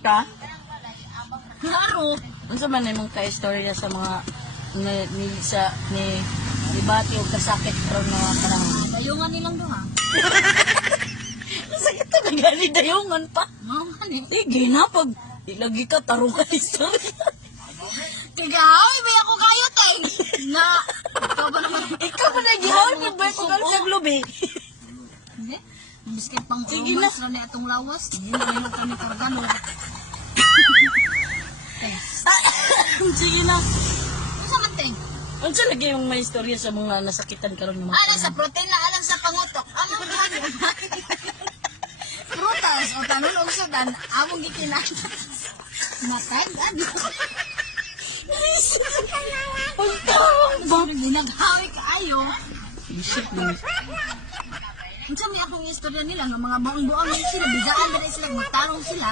ka? Klaro. Unsa man imong ka-istorya sa mga ni bati og kasakit karon nga parang Dayungan nilang duha. sakit ta gali dayungan pa. Mga ni. Sige na pag ilagi ka tarong ka istorya. Tigaw, ibay ako kayo tay. Na. Ikaw ba naman? Ikaw man na gihon pag ba ko gal sa globe. Hindi. Biscuit pang Sige umas na atong lawas. Hindi na nila kami kargano. Sige na. Unsa man tay? Unsa lagi yung may istorya sa mga nasakitan karon nga mga Alang sa protein na alang sa pangutok. Among gani. Prutas o tanon og sudan among gikinan. Matay gani. Unta Naghawi kaayo. isip mo. Unsa may akong istorya nila nga mga buang-buang sila bigaan diri sila magtarong sila.